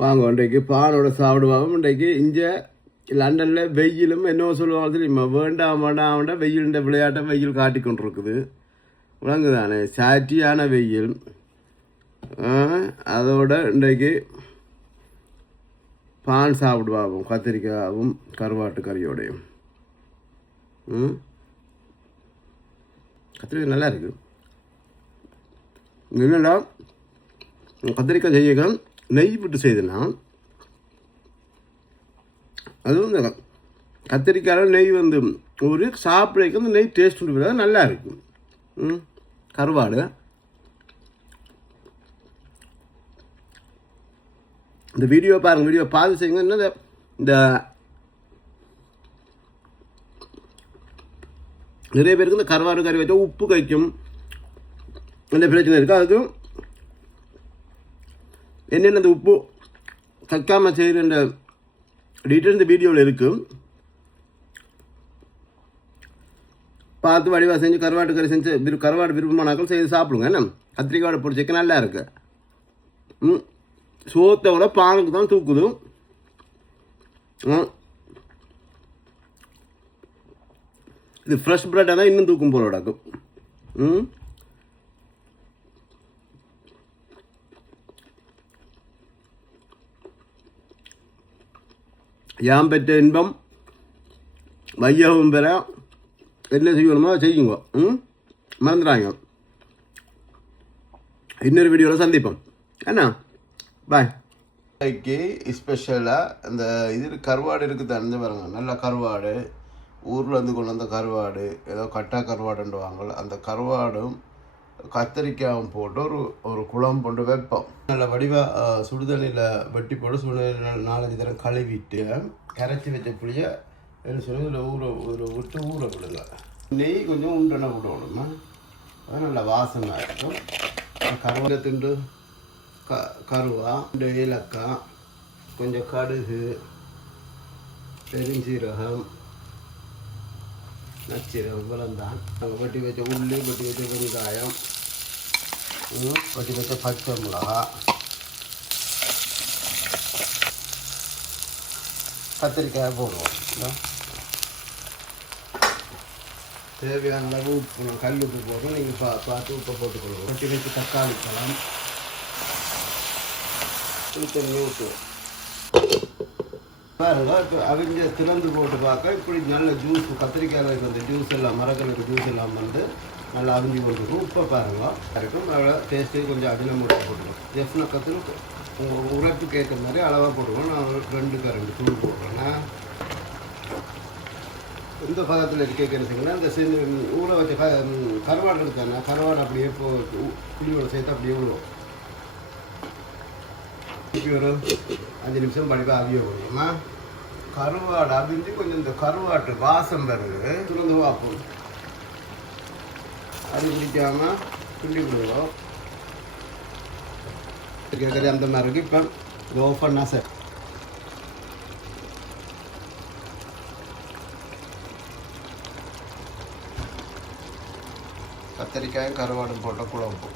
வாங்க இன்றைக்கு பானோட சாப்பிடுவாங்க. இன்றைக்கு இங்கே லண்டனில் வெயிலும் என்ன சொல்லுவாங்க தெரியுமா, வேண்டாம் வேண்டாம்டா வெயிலுண்ட விளையாட்டை வெயில் காட்டி கொண்டிருக்குது. விளங்குதானே, சாட்டியான வெயில். அதோட இன்றைக்கு பான் சாப்பிடுவாங்க, கத்திரிக்காயும் கருவாட்டு கறியோடையும். கத்திரிக்காய் நல்லா இருக்கு. என்னடா கத்திரிக்காய் செய்ய நெய் விட்டு செய்தனா, அதுவும் இந்த கத்திரிக்காயில் நெய் வந்து ஒரு சாப்பிட்றதுக்கு அந்த நெய் டேஸ்ட் விட நல்லா இருக்கும். கருவாடு இந்த வீடியோ பாருங்கள், வீடியோ பார்த்து செய்யுங்க. என்ன இந்த நிறைய பேருக்கு இந்த கருவாடு கறி வச்சா உப்பு கைக்கும் இந்த பிரச்சனை இருக்குது. அதுக்கும் என்னென்ன இந்த உப்பு கைக்காமல் செய்கிற டீட்டெயில் இந்த வீடியோவில் இருக்குது. பார்த்து வடிவாக செஞ்சு கருவாட்டு கறி செஞ்சு கருவாடு விருப்பமானாக்கள் செய்து சாப்பிடுங்க. என்ன கத்திரிக்காயோட பொடிச்சக்க நல்லா இருக்கு. சோத்தை விட பானுக்கு தான் தூக்குது. இது ஃப்ரெஷ் ப்ரெட்டாக தான் இன்னும் தூக்கும் போல கிடக்கும். யாம் பெற்ற இன்பம் வையவும் பெற என்ன செய்யணுமோ செய்யுங்க. மறந்துடாங்க. இன்னொரு வீடியோவில் சந்திப்போம். என்ன பாய். இன்னைக்கு ஸ்பெஷலாக இந்த இது கருவாடு இருக்குது தெரிஞ்சு பாருங்க. நல்ல கருவாடு ஊரில் வந்து கொண்டு வந்த கருவாடு, ஏதோ கட்டா கருவாடுன்னுவாங்க. அந்த கருவாடும் கத்திரிக்காயும் போட்டு ஒரு குழம்பு போட்டு வைப்போம். நல்ல வடிவாக சுடுதண்ணியில் வெட்டி போட்டு சுடுதண்ணியில் 4-5 தடவை கழுவிட்டு கரைச்சி வச்ச புளியை என்ன சொல்லி இதில் விட்டு ஊற விடுங்க. நெய் கொஞ்சம் உண்டெண்ணெய் விட்டு விடணுமா, அது நல்ல வாசமாக இருக்கும். கருவாடு திண்டு கருவா, 2 ஏலக்காய், கொஞ்சம் கடுகு, பெருஞ்சீரகம், நச்சீரகம், இவ்வளோந்தான். நாங்கள் வெட்டி வச்ச உள்ளி, வெட்டி வச்ச வெங்காயம், வெட்டி வச்ச பச்சை மிளகா, கத்திரிக்காய் போடுவோம். தேவையான அளவு உப்பு, கல் உப்பு போடுறோம். நீங்கள் பார்த்து உப்பை போட்டுக்கொள்வோம். வெட்டி வச்சு தக்காளி பழம், தண்ணி ஊற்றுவோம். பாருங்க, இப்போ அவிஞ்ச திறந்து போட்டு பார்க்க இப்படி நல்ல ஜூஸ், கத்திரிக்காயில் இருக்கிற ஜூஸ் எல்லாம், மரக்கலுக்கு ஜூஸ் எல்லாம் வந்து நல்லா அவிஞ்சு போட்டுருக்கும். உப்பை பாருங்க இருக்கும். அவ்வளோ டேஸ்ட்டு கொஞ்சம் அதிகம் போட்டுருக்கோம். ஜெஃப்னா கத்திரி உங்கள் உரைப்புக்கு ஏற்ற மாதிரி அளவாக போட்டுருவோம். நான் 2 கரண்டி தூள் போடுறேன்னா இந்த பதத்தில் கேட்குறதுங்கன்னா இந்த ஊற வச்ச கருவாடு இருக்காண்ணா, கருவாடு அப்படியே புளியோட சேர்த்து அப்படியே விடுவோம். ஒரு 5 நிமிஷம் படிப்பாக அவிய விடுவோம்மா. கருவாடு அவிஞ்சு கொஞ்சம் இந்த கருவாட்டு வாசம் வருது. துறந்து பார்ப்போம். அது பிடிக்காமல் கிண்டி விடுவோம். கேட்குறது அந்த மாதிரி இருக்குது. இப்போ இது ஆஃப் பண்ணால் சார் கத்திரிக்காயும் கருவாடும் போட்ட குழம்பு.